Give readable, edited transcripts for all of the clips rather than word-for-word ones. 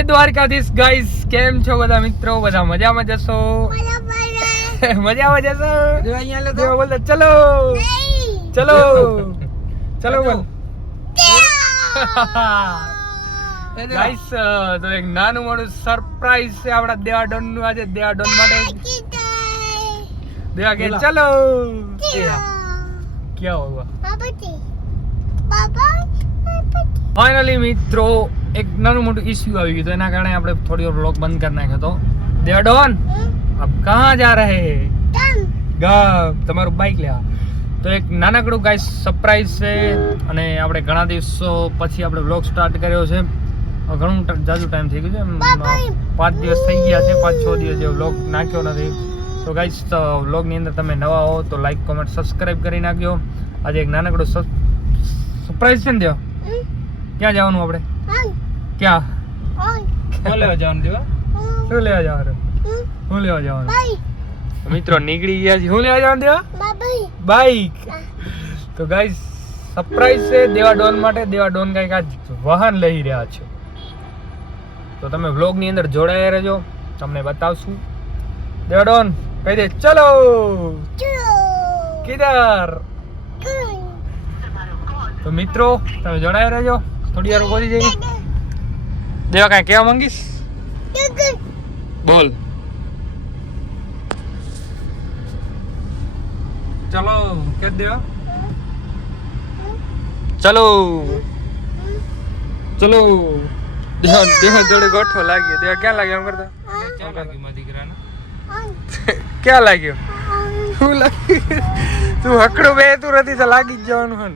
જય દ્વારકાધીશ ગાઈસ, કેમ છો બધા મિત્રો? બધા મજામાં જશો? મજામાં જશો? બોલો ચલો ચલો ચલો બોલ ગાઈસ. તો એક નાનું મોટું સરપ્રાઈઝ છે આપણા દેવા ડોન નું. આજે દેવા ડોન માટે દેવા કે ચલો ક્યાં હોगा ફાઇનલી મિત્રો એક નાનું મોટું ઇશ્યુ આવી ગયું તો એના કારણે આપણે થોડી વાર વ્લોગ બંધ કરી નાખ્યો તો. દેવા ડોન આપ કહાં જા રહે? ગામ. તમારું બાઇક લેવા. તો એક નાનકડું ગાઈસ સરપ્રાઈઝ છે અને આપણે ઘણા દિવસો પછી આપણે વ્લોગ સ્ટાર્ટ કર્યો છે. ઘણું જાજુ ટાઈમ થઈ ગયું છે, 5 દિવસ થઈ ગયા છે, 5-6 દિવસ જેવો વ્લોગ નાખ્યો નથી. તો ગાઈસ વ્લોગની અંદર તમે નવા હો તો લાઈક કોમેન્ટ સબસ્ક્રાઇબ કરી નાખજો. આજે એક નાનકડું સરપ્રાઈઝ છે ને દેવા. ક્યાં જવાનું આપણે? ક્યાં? શું લેવા જવાનું દેવા? શું લેવા જવાનું? શું લેવા જવાનું? મિત્રો નીકળી ગયા છે. શું લેવા જવાનું દેવા? બાઈક. તો ગાઈસ સરપ્રાઈઝ છે દેવા ડોન માટે. દેવા ડોન કંઈક આજ વાહન લઈ રહ્યા છે, તો તમે વ્લોગની અંદર જોડાયા રહેજો, તમને બતાવશું. દેવા ડોન કહી દે ચલો. કિધર? તો મિત્રો તમે જોડાયા રહેજો, થોડી વાર બોલી જઈએ. દેવા કાંઈ કહેવા માંગીશ? બોલ. ચલો કે દેવા ચલો ચલો. દેવા જોડે ગોઠવો લાગ્યો. દેવા ક્યાં લાગ્યો? એમ કરતા ક્યાં લાગ્યું મારા દીકરાને? ક્યાં લાગ્યો? શું લાગ્યું? તું હકડું બે તું નથી તો લાગી જ જવાનું હે.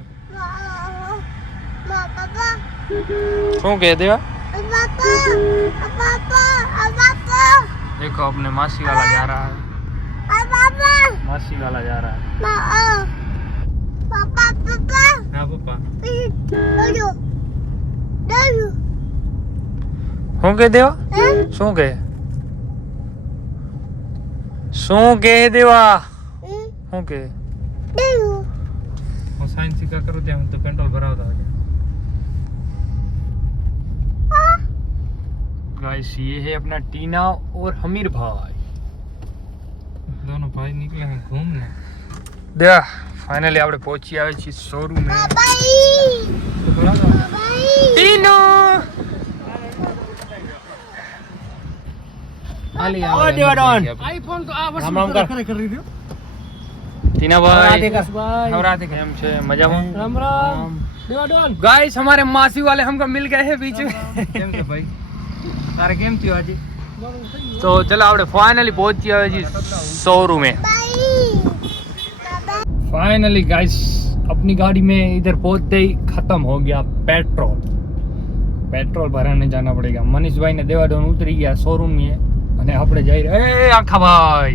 શું કહે દેવા? देखो अपने मासी वाला जा रहा है, मासी वाला जा रहा है. पापा हाँ पापा શું કે દેવા? શું કે શું કે દેવા? શું કે હું સાયન્સ શીખા કરું ત્યાં તો પેટ્રોલ ભરાવતા હોય. गाइस ये है अपना टीना और हमीर भाई, दोनों भाई निकले हैं घूमने. देवा फाइनली આપણે પહોંચી આવે છે શોરૂમ में. ટીનો આલી આ દેવા ડોન આઈફોન તો આ વર્ષ કરી રહ્યો. ટીના भाई नवरात्रि કેમ છે? મજામાં? राम राम देवा डॉन. गाइस हमारे मासी वाले हमको मिल गए हैं बीच में. કેમ છે ભાઈ? તારે કેમ થયું આજે? તો ચલો આપણે ફાઇનલી પહોંચી આવે છે शोरूम में. फाइनली गाइस अपनी गाड़ी में इधर पहुंचते ही खत्म हो गया पेट्रोल. पेट्रोल भराने जाना पड़ेगा. मनीष भाई ने देवा डोन उतरी गया शोरूम में અને આપણે જઈ રહ્યા. એ આખા ભાઈ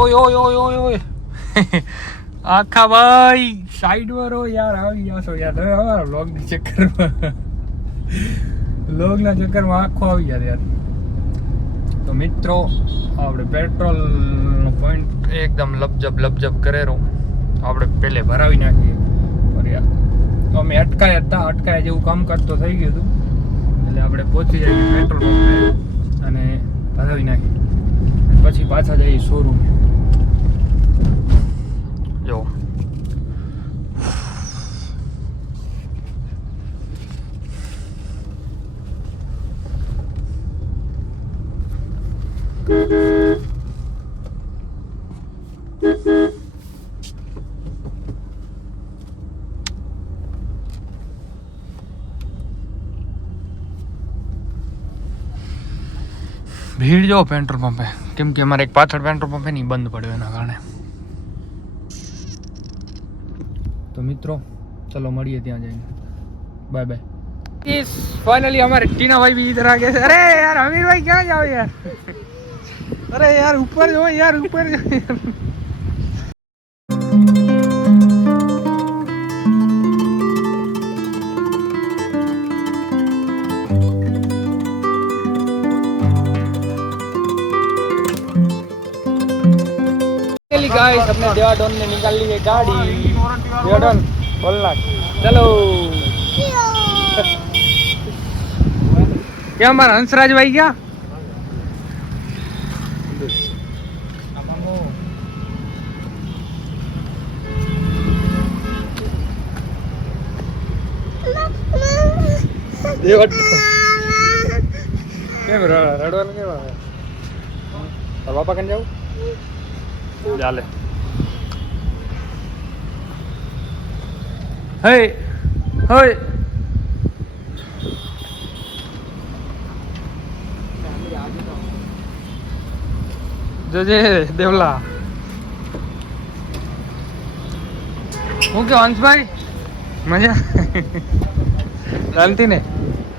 ઓય ઓય ઓય ઓય ઓય આખા ભાઈ સાઈડ માં રહો યાર. આવી ગયા છો યાર તમે અમારા વ્લોગ ના ચક્કરમાં. વ્લોગ ના ચક્કરમાં આખો આવી ગયા યાર. તો મિત્રો આપણે પેટ્રોલ નો પોઈન્ટ એકદમ લપજબ કરેલો આપણે પહેલે ભરાવી નાખીએ. તો અમે અટકાયા જેવું કામકાજ તો થઈ ગયું હતું એટલે આપણે પહોંચી જઈએ પેટ્રોલ પંપે અને ભરાવી નાખીએ. પછી પાછા જઈએ શોરૂમ. જો ભીડ જો પેટ્રોલ પંપે, કેમ કે અમારે એક પાછળ પેટ્રોલ પંપે નહીં બંધ પડ્યો એના કારણે. તો મિત્રો ચલો મળીએ ત્યાં જઈને. Bye bye. इस फाइनली हमारे टीना भाई भी इधर आ गए. अरे यार अमीर भाई क्या जाओ यार? अरे यार ऊपर जो यार ऊपर जो यार. गाइस अपने देवा डॉन ने निकाल ली है गाड़ी. देवा डॉन बोलना चलो. એ અમારા હંસરાજભાઈ ગયા કેમ રડવાનું કેમ આવે બાપા કને જાવ ચાલે હે હે જોજે દેવલા હું કે હંસભાઈ મજા ચાલતી ને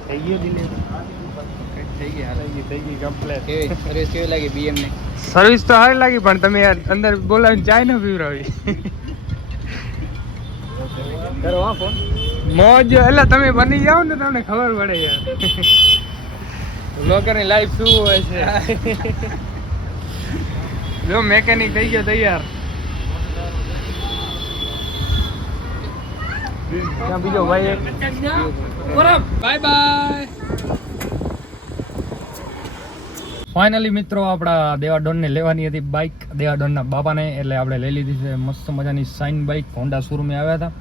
થઈ ગયો થઈ ગઈ કમ્પ્લેટ સર્વિસ કેવી લાગી બીએમ ને સર્વિસ તો સારી લાગી પણ તમે યાર અંદર બોલાવીને ચાય ન પીવડાવી કરો હા ફોન મોજ એટલે તમે બની જાઓ ને તમને ખબર પડે યાર લોકોની લાઈફ શું હોય છે જો મેકેનિક થઈ ગયો તૈયાર ત્યાં બીજો ભાઈ બાય બાય ફાઇનલી મિત્રો આપણા દેવાડોનને લેવાની હતી બાઇક દેવાડોનના બાપાને એટલે આપણે લઈ લીધી છે મસ્ત મજાની સાઇન બાઇક હોન્ડા શોરૂમે આવ્યા હતા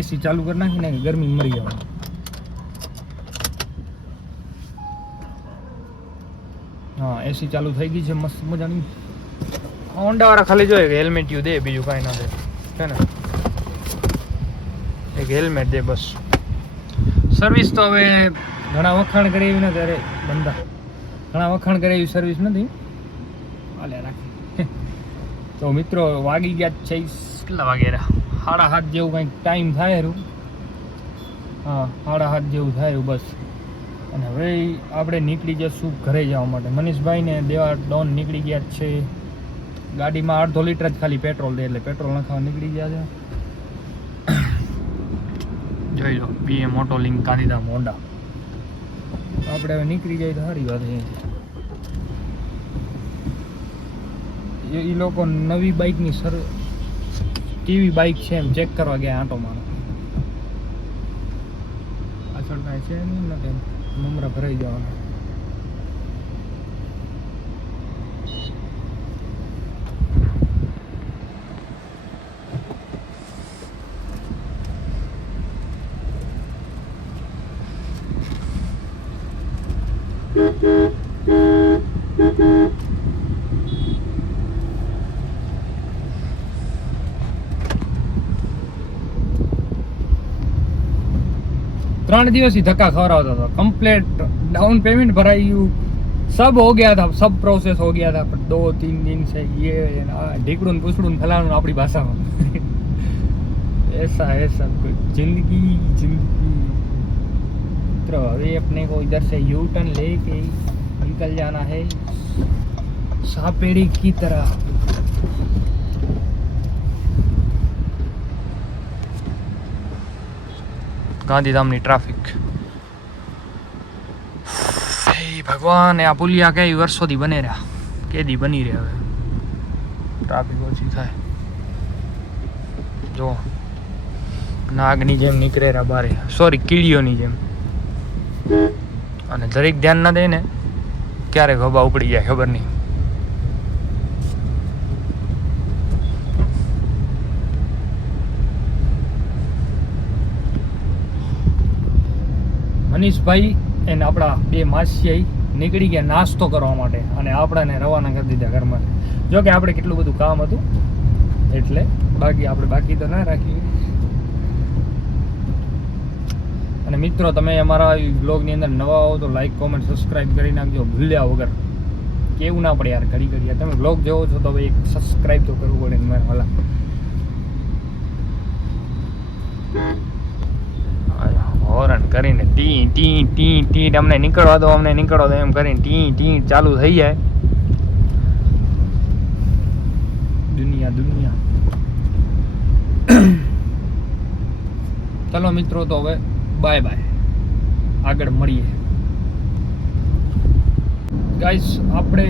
એસી ચાલુ કરી નાખીને ગરમી મરી જવાનું હા એસી ચાલુ થઈ ગઈ છે મસ્ત મજાની હોન્ડા વાળા ખાલી જોઈએ કે હેલ્મેટ યુ દે બીજું કાંઈ ના દે છે ને એક હેલ્મેટ દે બસ સર્વિસ તો હવે ઘણા વખાણ કરે એવી નથી અરે બંદા ઘણા વખાણ કરે એવી સર્વિસ નથી હાલે રાખી તો મિત્રો વાગી ગયા છે કેટલા વાગેરા 7:30 જેવું કંઈક ટાઈમ થાય રહ્યું હા 7:30 જેવું થાય રહ્યું બસ અને હવે આપણે નીકળી જશું ઘરે જવા માટે મનીષભાઈ ને દેવાડોન નીકળી ગયા છે ગાડીમાં 1.5 લીટર જ ખાલી પેટ્રોલ દે એટલે પેટ્રોલ નાખવા નીકળી ગયા છે જોઈ લો બીએમ મોટો લિંક ગાંધીધામ હોન્ડા આપણે હવે નીકળી જાય તો સારી વાત છે એ લોકો નવી બાઇકની કેવી બાઇક છે એમ ચેક કરવા ગયા આંટો મારો પાછળ કાંઈ છે નહીં નથી મમરા ભરાઈ જવાના ત્રણ દિવસથી ધક્કા ખવડાવતો હતો કમ્प्लीट डाउन पेमेंट भराई सब हो गया था सब प्रोसेस हो गया था पर 2-3 दिन से ये ढीकड़ून पूछड़ून फलाणुं अपनी भाषा में ऐसा है सब कुछ जिंदगी तो अभी अपने को इधर से यू टर्न लेके निकल जाना है सापेड़ी की तरह ગાંધીધામની ટ્રાફિક હે ભગવાન આ પુલિયા કઈ વર્ષોથી બને રહ્યા કેદી બની રહ્યા હવે ટ્રાફિક ઓછી થાય જો નાગની જેમ નીકળે રહ્યા બારે સોરી કીડીઓની જેમ અને દરેક ધ્યાન ના દે ને ક્યારે ખભા ઉપડી જાય ખબર નહીં મનીષભાઈ એને આપણા બે માસી નીકળી ગયા નાસ્તો કરવા માટે અને આપણાને રવાના કરી દીધા ઘરમાં જો કે આપણે કેટલું બધું કામ હતું એટલે બાકી તો ના રાખીએ અને મિત્રો તમે અમારા બ્લોગની અંદર નવા આવો તો લાઈક કોમેન્ટ સબસ્ક્રાઇબ કરી નાખજો ભૂલ્યા વગર કેવું ના પડે યાર ઘડી તમે બ્લોગ જોવો છો તો એક સબસ્ક્રાઇબ તો કરવું પડે મારે વાલા હોરન કરીને ટી ટી ટી ટી અમને નીકળવા દો એમ કરીને ટી ટી ચાલુ થઈ જાય દુનિયા ચલો મિત્રો તો હવે બાય બાય આગળ મળીએ ગાઈસ આપણે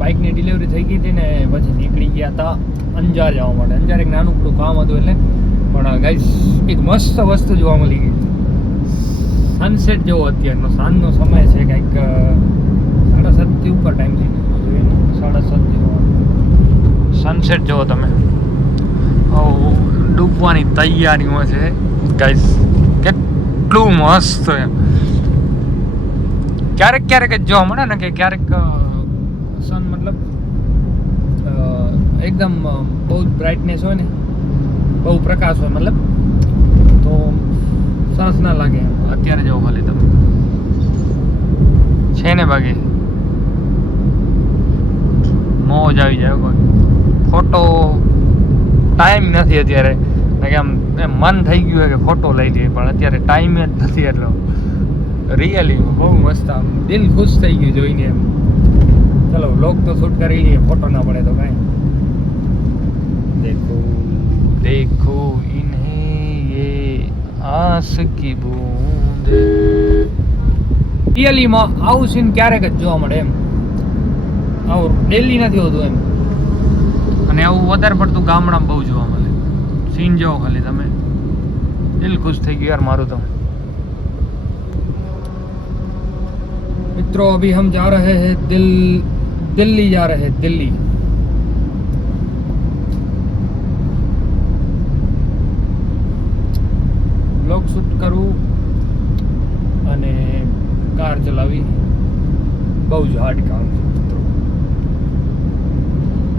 બાઇકની ડિલિવરી થઈ ગઈ હતી ને પછી નીકળી ગયા હતા અંજાર જવા માટે અંજાર એક નાનું કામ હતું એટલે પણ ગાઈસ એક મસ્ત વસ્તુ જોવા મળી ગઈ સનસેટ જેવો અત્યારનો સાંજનો સમય છે, કંઈક 7:30 થી ઉપર ટાઈમ થઈ ગયો જોઈએ ને, 7:30 જેવો સનસેટ જેવો તમે ડૂબવાની તૈયારીમાં છે ગાઈસ. કેટલું મસ્ત એમ ક્યારેક ક્યારેક જ જોવા મળે ને કે ક્યારેક સન મતલબ એકદમ બહુ બ્રાઇટનેસ હોય ને, બહુ પ્રકાશ હોય મતલબ, તો સરસ ના લાગે. અત્યારે જવો ખાલી તમે છે ને બાકી મોજ આવી જાય બાકી. ફોટો ટાઈમ નથી અત્યારે, આમ મન થઈ ગયું કે ફોટો લઈ લઈએ, પણ અત્યારે ટાઈમ જ નથી એટલો. રિયલી બહુ મસ્ત, આમ દિલ ખુશ થઈ ગયું જોઈને એમ. ચલો વ્લોગ તો શૂટ કરી લઈએ, ફોટો ના પડે તો કાંઈ. દેખો દેખો ઇન્હેं ये आस की बूंदे. રિયલીમાં આવું સીન ક્યારેક જ જોવા મળે એમ, આવું ડેલી નથી હોતું એમ. અને આવું વધારે પડતું ગામડામાં બહુ જોવા મળે. સીન જોવો ખાલી તમે, દિલ ખુશ થઈ ગયું યાર મારું તો. मित्रों अभी हम जा रहे हैं दिल्ली जा रहे हैं दिल्ली. ब्लॉग शूट करूँ અને કાર ચલાવી બહુ જ હાર્ડ કામ છે મિત્રો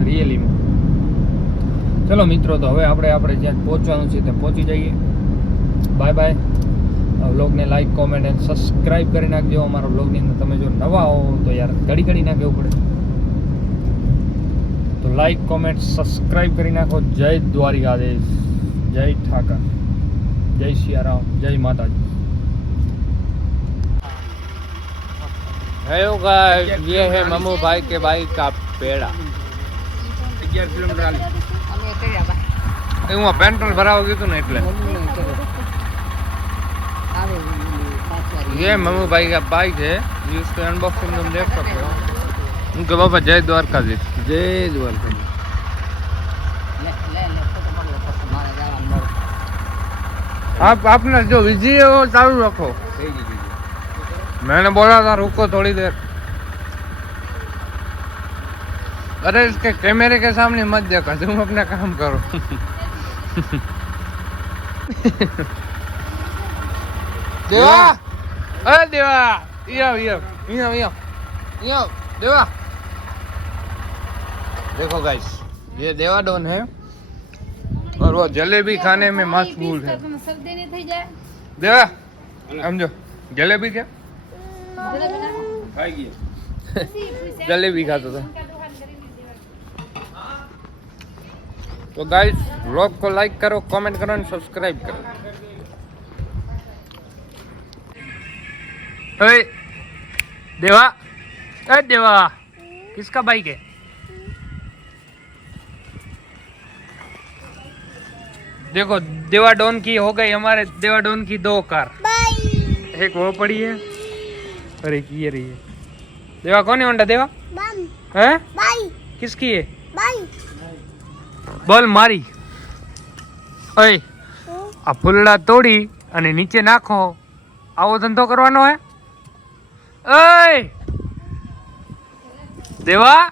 રિયલીમાં. ચલો મિત્રો, તો હવે આપણે જ્યાં પહોંચવાનું છે ત્યાં પહોંચી જઈએ. Bye bye. વ્લોગને લાઈક, કોમેન્ટ એન્ડ સબસ્ક્રાઈબ કરી નાખજો. અમારા વ્લોગની અંદર તમે જો નવા હો તો યાર ઘડી ના કહેવું પડે, તો લાઈક, કોમેન્ટ, સબસ્ક્રાઈબ કરી નાખો. જય દ્વારિકાધીશ, જય ઠાકર, જય સિયારામ, જય માતાજી. हेलो गाइस, ये है ममू भाई के बाइक का पेड़ा. 11 किलोमीटर आली હું પેટ્રોલ ભરાવા ગયું ને એટલે. ये ममू भाई का बाइक है, इसको अनबॉक्सिंग तुम देख सकते हो. उनके पापा जय द्वारकाधीश, जय द्वारकाधीश. आप अपना जो विजी है वो चालू रखो. मैंने बोला था रुको थोड़ी देर. अरे इसके कैमरे के सामने मत देखा, तुम अपना काम करो. देवा, अरे देवा, यो देवा. देखो गाइस, ये देवा डॉन है और वो जलेबी खाने में मशगूल है. देवा समझो, जलेबी क्या खाएगी? जलेबी खाता था. तो गाइस, व्लॉग को लाइक करो, कमेंट करो और सब्सक्राइब करो. अरे देवा, अरे देवा, किसका बाइक है? देखो देवा डॉन की हो गई, हमारे देवा डॉन की 2 कार. एक वो पड़ी है और एक ये रही है. देवा कौन है होंडा? देवा है किसकी है? બોલ મારી. ઓય આ ફૂલડા તોડી અને નીચે નાખો, આવો ધંધો કરવાનો હે? ઓય દેવા,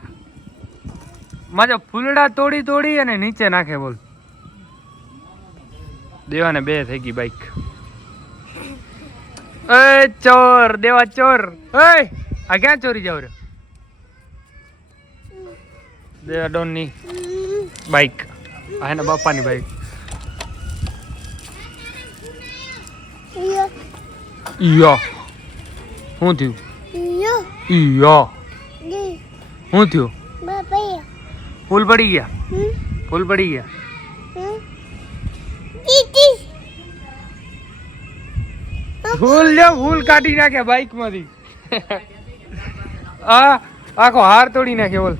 મારા ફૂલડા તોડી અને નીચે નાખે. બોલ. દેવાને 2 થઈ ગઈ બાઈક. ઓય ચોર, દેવા ચોર. ઓય આ ક્યાં ચોરી જાવ રે? દેવા ડોન ની બાઈક, આ એના બાપાની બાઈક. યો શું થયું? યો શું થયું? ફૂલ પડી ગયા, ફૂલ પડી ગયા. ફૂલ જો ફૂલ કાઢી નાખ્યા બાઈક માંથી. આખો હાર તોડી નાખ્યો. બોલ.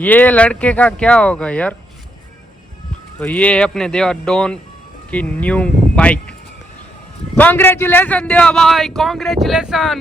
ये लड़के का क्या होगा यार? तो ये है अपने देवा डॉन की न्यू बाइक. कॉन्ग्रेचुलेशन देवा भाई, कॉन्ग्रेचुलेशन.